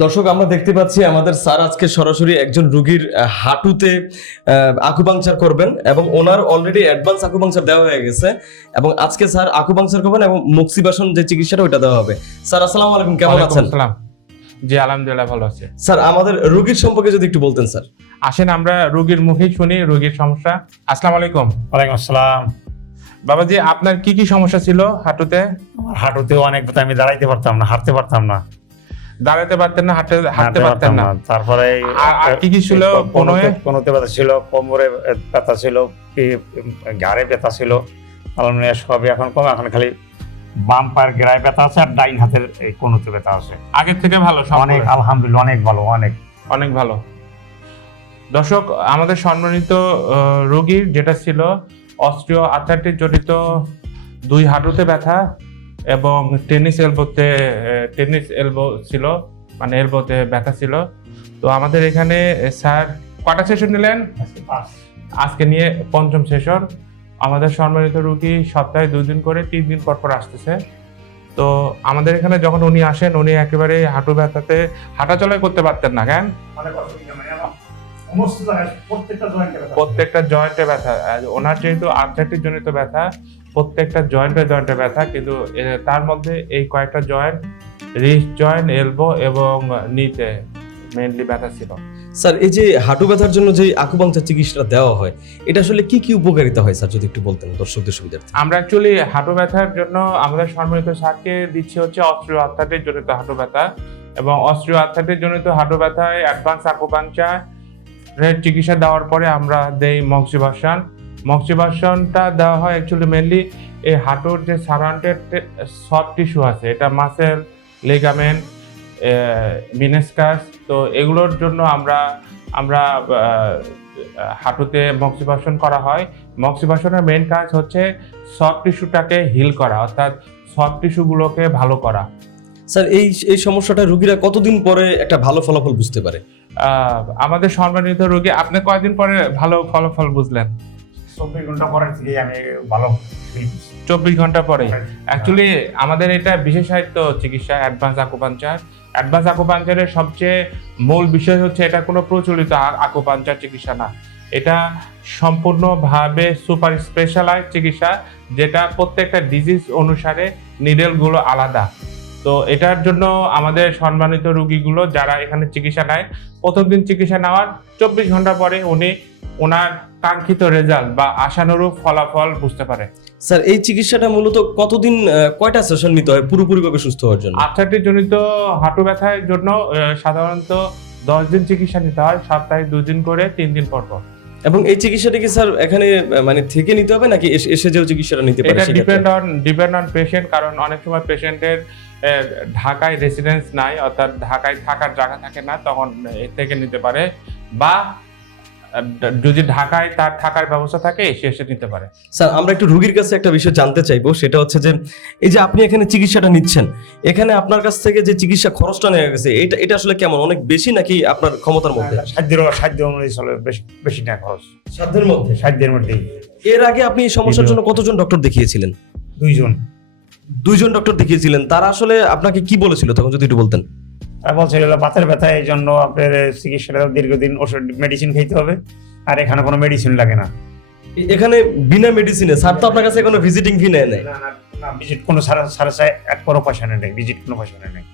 দর্শক, আমরা দেখতে পাচ্ছি আমাদের স্যার আজকে সরাসরি একজন রোগীর হাঁটুতে আকুপাংচার করবেন এবং ওনার অলরেডি অ্যাডভান্স আকুপাংচার দেওয়া হয়ে গেছে এবং আজকে স্যার আকুপাংচার করবেন এবং মুক্সিবাসন যে চিকিৎসাটা ওইটা দেওয়া হবে। স্যার আসসালামু আলাইকুম, কেমন আছেন? জি আলহামদুলিল্লাহ ভালো আছে। স্যার আমাদের রোগীর সম্পর্কে যদি একটু বলতেন স্যার। আসেন আমরা রোগীর মুখেই শুনি রোগীর সমস্যা। আসসালামু আলাইকুম। ওয়ালাইকুম আসসালাম। বাবাজি, আপনার কি কি সমস্যা ছিল হাঁটুতে? আমার হাঁটুতে অনেক ব্যথা, আমি দাঁড়াইতে পারতাম না, হাঁটতে পারতাম না। দাঁড়াতে পারতেন না, হাঁটতে পারতেন না। তারপরে আর কি কি ছিল? কোনোতে ব্যথা ছিল, কোমরে ব্যথা ছিল, ঘাড়ে ব্যথা ছিল। আলহামদুলিল্লাহ সবই এখন কম, এখন খালি বাম পায়ের গেরায় ব্যথা আছে আর ডাইন হাতের এই কোনোতে ব্যথা আছে। আগের থেকে ভালো অনেক, আলহামদুলিল্লাহ অনেক ভালো, অনেক অনেক ভালো। দর্শক, আমাদের সম্মানিত রোগীর যেটা ছিল অস্ট্রিও আর্থ্রাইটিস জনিত দুই হাঁটুতে ব্যথা এবং টেনিস এলবো ছিল, মানে এলবোতে ব্যথা ছিল। তো আমাদের এখানে স্যার কটা সেশন নিলেন? আজকে নিয়ে পঞ্চম সেশন। আমাদের সম্মানিত রোগী সপ্তাহে 2 দিন করে 3 দিন পর পর আসতেছে। তো আমাদের এখানে যখন উনি আসেন, উনি একেবারে হাঁটু ব্যথাতে হাঁটাচলাই করতে পারতেন না। কেন? প্রত্যেকটা জয়েন্টে ব্যথা। ওনার যেহেতু আর্থ্রাইটিস জনিত ব্যথা, প্রত্যেকটা জয়েন্টে ব্যথা, কিন্তু তার মধ্যে এই কয়েকটা জয়েন্ট, রিস্ট জয়েন্ট, এলবো এবং নিতে মেইনলি ব্যথা ছিল। স্যার এই যে হাঁটু ব্যথার জন্য যে আকুপাংচার চিকিৎসাটা দেওয়া হয়, এটা আসলে কি কি উপকারিতা হয় স্যার, যদি একটু বলতেন দর্শকদের সুবিধার্থে। আমরা অ্যাকচুয়ালি হাঁটু ব্যথার জন্য আমাদের সম্মানিত স্যারকে দিচ্ছি হচ্ছে অস্ট্রিও আর্থ্রাইটিস জনিত হাঁটু ব্যথা, এবং অস্ট্রিও আর্থ্রাইটিস জনিত হাঁটু ব্যথায় অ্যাডভান্স আকুপাংচার চিকিৎসা দেওয়ার পরে আমরা দেই মক্সিবাসনটা দেওয়া হয় অ্যাকচুয়ালি মেনলি এই হাঁটুর যে সারাউন্ডেড সফট টিস্যু আছে, এটা মাসেল, লিগামেন্ট, মিনিসকাস, তো এগুলোর জন্য আমরা হাঁটুতে মক্সিবাসন করা হয়। মক্সিবাসনের মেইন কাজ হচ্ছে সফট টিস্যুটাকে হিল করা, অর্থাৎ সফট টিস্যুগুলোকে ভালো করা। স্যার এই সমস্যাটা রোগীরা কতদিন পরে একটা ভালো ফলাফল বুঝতে পারে? আমাদের সম্মানিত রোগী, আপনি কয়দিন পরে ভালো ফলাফল বুঝলেন? 24 ঘন্টা পরে থেকে আমি ভালো। 24 ঘন্টা পরে। অ্যাকচুয়ালি আমাদের এটা বিশেষায়িত চিকিৎসা, অ্যাডভান্স আকুপাংচারের সবচেয়ে মূল বিষয় হচ্ছে এটা কোনো প্রচলিত আকুপাংচার চিকিৎসা না, এটা সম্পূর্ণভাবে সুপার স্পেশালাইজড চিকিৎসা, যেটা প্রত্যেকটা ডিজিজ অনুসারে নিডেলগুলো আলাদা। তো এটার জন্য আমাদের সম্মানিত রোগীগুলো যারা এখানে চিকিৎসা নেয়, প্রথম দিন চিকিৎসা নেওয়ার 24 ঘন্টা পরে উনি ওনার কাঙ্ক্ষিত রেজাল্ট বা আশানুরূপ ফলাফল বুঝতে পারে। স্যার এই চিকিৎসাটা মূলত কতদিন, কয়টা সেশন নিতে হয় পুরোপুরিভাবে সুস্থ হওয়ার জন্য? আর্থ্রাইটিস জনিত হাঁটু ব্যথার জন্য সাধারণত 10 দিন চিকিৎসা নিতে হয়, সপ্তাহে 2 দিন করে 3 দিন পর পর। এবং এই চিকিৎসাটা কি স্যার এখানে মানে থেকে নিতে হবে নাকি এসে যেও চিকিৎসাটা নিতে পারে? এটা ডিপেন্ড অন পেশেন্ট, কারণ অনেক সময় পেশেন্টের ঢাকায় রেসিডেন্স নাই, অর্থাৎ ঢাকায় থাকার জায়গা থাকে না, তখন এর থেকে নিতে পারে, বা যদি ঢাকায় তার থাকার ব্যবস্থা থাকে এসে নিতে পারে। স্যার আমরা একটু রোগীর কাছে একটা বিষয় জানতে চাইবো, সেটা হচ্ছে যে এই যে আপনি এখানে চিকিৎসাটা নিচ্ছেন, এখানে আপনার কাছ থেকে যে চিকিৎসা খরচটা নেওয়া গেছে, এটা আসলে কেমন, অনেক বেশি নাকি আপনার ক্ষমতার মধ্যে? সাধ্য অনুযায়ী চলে, বেশি না খরচ, সাধ্যের মধ্যে। সাধ্যের মধ্যেই। এর আগে আপনি এই সমস্যার জন্য কতজন ডক্টর দেখিয়েছিলেন? 2 জন ডক্টর দেখিয়েছিলেন। তারা আসলে আপনাকে কি বলেছিল তখন, যদি একটু বলতেন। আর বলছিল বাতের ব্যথা, এই জন্য আপনার চিকিৎসাটা দীর্ঘদিন ওষুধ মেডিসিন খেতে হবে, আর এখানে কোনো মেডিসিন লাগে না। এখানে বিনা মেডিসিনে স্যার তো আপনার কাছে কোনো ভিজিটিং ফি নেয় নাই? না, ভিজিট কোনো সারা এক কোনো পয়সা নেই, ভিজিট কোনো পয়সা নেই।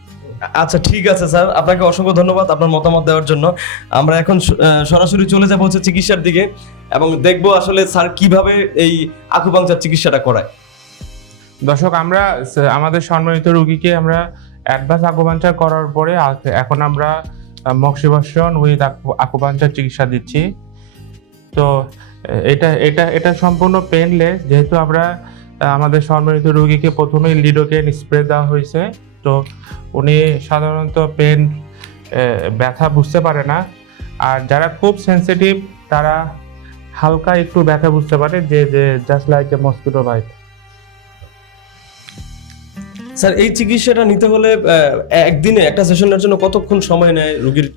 আচ্ছা ঠিক আছে স্যার, আপনাকে অসংখ্য ধন্যবাদ আপনার মতামত দেওয়ার জন্য। আমরা এখন সরাসরি চলে যাবো হচ্ছে চিকিৎসার দিকে এবং দেখবো আসলে স্যার কিভাবে এই আকুপাংচার চিকিৎসাটা করায়। দর্শক, আমরা আমাদের সম্মানিত রোগীকে আমরা অ্যাডভান্স আকুপাংচার করার পরে এখন আমরা মক্সিবাসন উইথ আকুপাংচার চিকিৎসা দিচ্ছি। তো এটা সম্পূর্ণ পেনলেস, যেহেতু আমরা আমাদের সম্মানিত রোগীকে প্রথমেই লিডোকেন স্প্রে দেওয়া হয়েছে, তো উনি সাধারণত ব্যথা বুঝতে পারে না। আর যারা খুব সেন্সিটিভ তারা হালকা একটু ব্যথা বুঝতে পারে, যে just like a mosquito bite. Sir এই চিকিৎসাটা নিতে হলে একদিনে একটা সেশনের জন্য কতক্ষণ সময় নেয় রোগীর?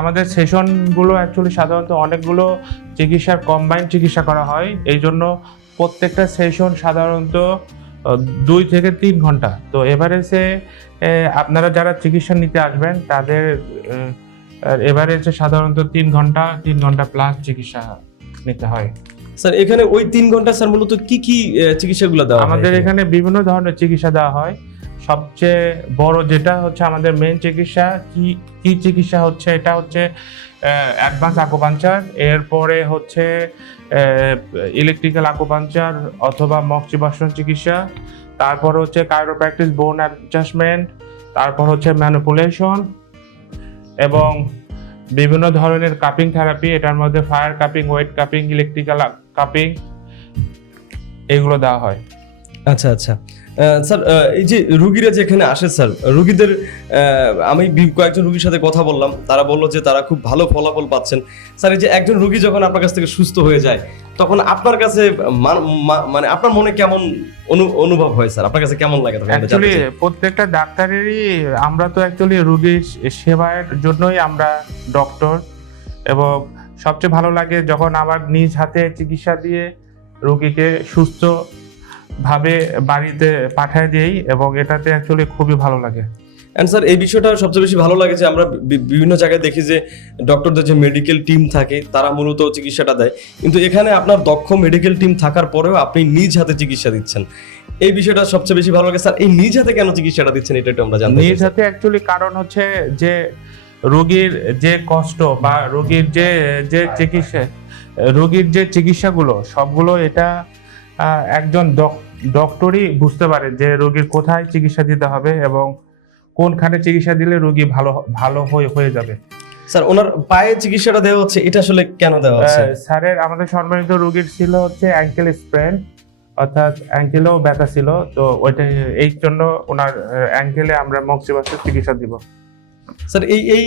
আমাদের সেশনগুলো অ্যাকচুয়ালি সাধারণত অনেকগুলো চিকিৎসার কম্বাইন্ড চিকিৎসা করা হয়, এই জন্য প্রত্যেকটা সেশন সাধারণত 2 থেকে 3 ঘন্টা। তো এভারেজে আপনারা যারা চিকিৎসা নিতে আসবেন তাদের এভারেজে সাধারণত 3 ঘন্টা প্লাস চিকিৎসা নিতে হয়। স্যার এখানে ওই 3 ঘন্টা স্যার মূলত কি কি চিকিৎসাগুলো দেওয়া হয়? আমাদের এখানে বিভিন্ন ধরনের চিকিৎসা দেওয়া হয়। সবচেয়ে বড় যেটা হচ্ছে আমাদের মেইন চিকিৎসা, কি চিকিৎসা হচ্ছে, এটা হচ্ছে অ্যাডভান্স আকুপাঞ্চার। এরপরে হচ্ছে ইলেকট্রিক্যাল আকুপাঞ্চার অথবা মক্সিবাসন চিকিৎসা। তারপর হচ্ছে কাইরোপ্র্যাকটিস, বোন অ্যাডজাস্টমেন্ট। তারপর হচ্ছে ম্যানিপুলেশন এবং বিভিন্ন ধরনের কাপিং থেরাপি। এটার মধ্যে fire cupping, wet cupping, electrical cupping, এগুলো দেওয়া হয়। আচ্ছা আচ্ছা স্যার, এই যে রুগীরা যেখানে আসে স্যার, রুগীদের আমি কয়েকজন রুগীর সাথে কথা বললাম, তারা বললো যে তারা খুব ভালো ফলাফল পাচ্ছেন। স্যার এই যে একজন রুগী যখন আপনার কাছ থেকে সুস্থ হয়ে যায় তখন আপনার কাছে মানে আপনার মনে কেমন অনুভব হয় স্যার? আপনার কাছে কেমন লাগে? অ্যাকচুয়ালি প্রত্যেকটা ডাক্তারেরই, আমরা তো অ্যাকচুয়ালি রুগীর সেবার জন্যই আমরা ডক্টর, এবং সবচেয়ে ভালো লাগে যখন আমার নিজ হাতে চিকিৎসা দিয়ে রুগীকে সুস্থ ভাবে বাড়িতে পাঠায় দেই, এবং এটাতে অ্যাকচুয়ালি খুবই ভালো লাগে। এন্ড স্যার এই বিষয়টা সবচেয়ে বেশি ভালো লাগে যে আমরা বিভিন্ন জায়গায় দেখি যে ডক্টরদের যে মেডিকেল টিম থাকে তারা মূলত চিকিৎসাটা দেয়, কিন্তু এখানে আপনার দক্ষ মেডিকেল টিম থাকার পরেও আপনি নিজ হাতে চিকিৎসা দিচ্ছেন, এই বিষয়টা সবচেয়ে বেশি ভালো লাগে। স্যার এই নিজ হাতে কেন চিকিৎসাটা দিচ্ছেন এটা একটু আমরা জানতে চাই। নিজ হাতে অ্যাকচুয়ালি কারণ হচ্ছে যে রোগীর যে কষ্ট বা রোগীর যে চিকিৎসা, রোগীর যে চিকিৎসাগুলো সবগুলো এটা একজন ডক্টরই বুঝতে পারে যে রোগীর কোথায় চিকিৎসা দিতে হবে এবং কোনখানে চিকিৎসা দিলে রোগী ভালো হয়ে যাবে। স্যার ওনার পায়ে চিকিৎসাটা দেওয়া হচ্ছে, এটা আসলে কেন দেওয়া হচ্ছে? স্যারের আমাদের সম্মানিত রোগীর ছিল হচ্ছে অ্যাঙ্কেল স্প্রেন, অর্থাৎ অ্যাঙ্কেলেও ব্যথা ছিল, তো ওইটা এই জন্য ওনার অ্যাঙ্কেলে আমরা মক্সিবাসের চিকিৎসা দিব। স্যার এই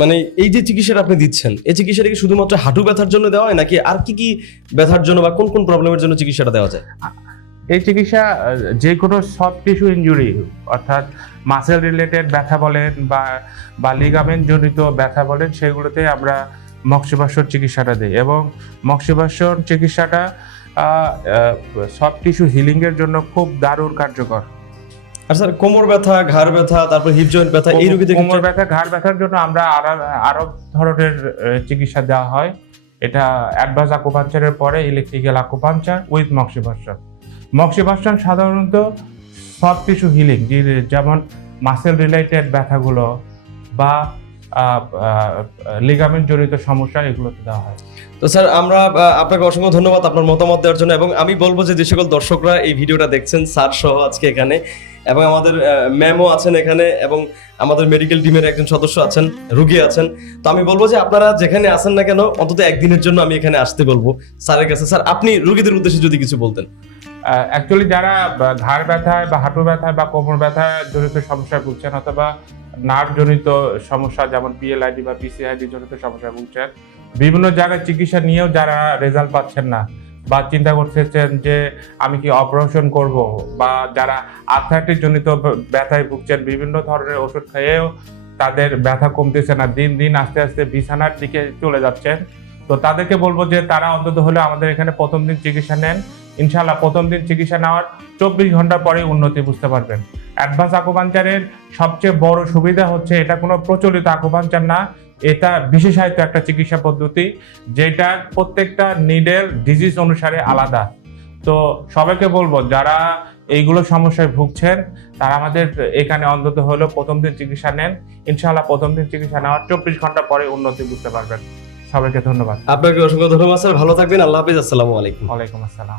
মানে এই যে চিকিৎসাটা আপনি দিচ্ছেন, এই চিকিৎসাটা কি শুধুমাত্র হাঁটু ব্যথার জন্য দেওয়া হয় নাকি আর কি ব্যথার জন্য বা কোন কোন প্রবলেমের জন্য চিকিৎসাটা দেওয়া যায়? এই চিকিৎসা যে কোনো সফট টিস্যু ইনজুরি, অর্থাৎ মাসেল রিলেটেড ব্যথা বলেন বা লিগামেন্ট জনিত ব্যথা বলেন, সেগুলোতে আমরা মক্সিবাসন চিকিৎসাটা দিই, এবং মক্সিবাসন চিকিৎসাটা সফট টিস্যু হিলিং এর জন্য খুব দারুণ কার্যকর। আর স্যার কোমর ব্যথা, ঘাড় ব্যথা, তারপর হিপ জয়েন্ট ব্যথা, এই রোগীদের কোমর ব্যথা, ঘাড় ব্যথার জন্য আমরা আরো ধরনের চিকিৎসা দেওয়া হয়। এটা অ্যাডভান্স আকুপাঞ্চারের পরে ইলেকট্রিক্যাল আকুপাঞ্চার উইথ মক্সিবাসন। মক্সিবাসন সাধারণত সফট টিস্যু হিলিং, যেমন মাসেল রিলেটেড ব্যথাগুলো বা লিগামেন্ট জনিত সমস্যা, এগুলোতে দেওয়া হয়। তো স্যার আমরা আপনাকে অসংখ্য ধন্যবাদ আপনার মতামত দেওয়ার জন্য, এবং আমি বলবো যে সকল দর্শকরা এই ভিডিওটা দেখছেন স্যার সহ আজকে এখানে, এবং আমাদের ম্যামও আছেন এখানে, এবং আমাদের মেডিকেল টিমের একজন সদস্য আছেন, রুগী আছেন, তো আমি বলবো যে আপনারা যেখানে আসেন না কেন অন্তত একদিনের জন্য আমি এখানে আসতে বলবো স্যারের কাছে। স্যার আপনি রুগীদের উদ্দেশ্যে যদি কিছু বলতেন। অ্যাকচুয়ালি যারা ঘাড় ব্যথায় বা হাঁটু ব্যথায় বা কোমর ব্যথায় জনিত সমস্যায় ভুগছেন, অথবা নার্ভ জনিত সমস্যা যেমন পিএলআইডি বা পিসিআইডি জনিত সমস্যায় ভুগছেন, বিভিন্ন জায়গায় চিকিৎসা নিয়েও যারা রেজাল্ট পাচ্ছেন না বা চিন্তা করতেছেন যে আমি কি অপারেশন করব, বা যারা আর্থ্রাইটিস জনিত ব্যথায় ভুগছেন, বিভিন্ন ধরনের ওষুধ খেয়েও তাদের ব্যথা কমতেছে না, দিন দিন আস্তে আস্তে বিছানার দিকে চলে যাচ্ছেন, তো তাদেরকে বলবো যে তারা অন্তত হলে আমাদের এখানে প্রথম দিন চিকিৎসা নেন। ইনশাআল্লাহ প্রথম দিন চিকিৎসা নেওয়ার 24 ঘন্টা পরে উন্নতি বুঝতে পারবেন। অ্যাডভান্স আকুপাঞ্চারের সবচেয়ে বড় সুবিধা হচ্ছে এটা কোনো প্রচলিত আকুপাঞ্চার না, এটা বিশেষায়িত একটা চিকিৎসা পদ্ধতি, যেটা প্রত্যেকটা নিডেল ডিজিজ অনুসারে আলাদা। তো সবাইকে বলবো যারা এইগুলো সমস্যায় ভুগছেন তারা আমাদের এখানে অন্তত হলেও প্রথম দিন চিকিৎসা নেন। ইনশাআল্লাহ প্রথম দিন চিকিৎসা নেওয়ার 24 ঘন্টা পরে উন্নতি বুঝতে পারবেন। সবাইকে ধন্যবাদ। আপনাকে অসংখ্য ধন্যবাদ স্যার, ভালো থাকবেন, আল্লাহ হাফেজ, আসসালামু আলাইকুম। ওয়ালাইকুম আসসালাম।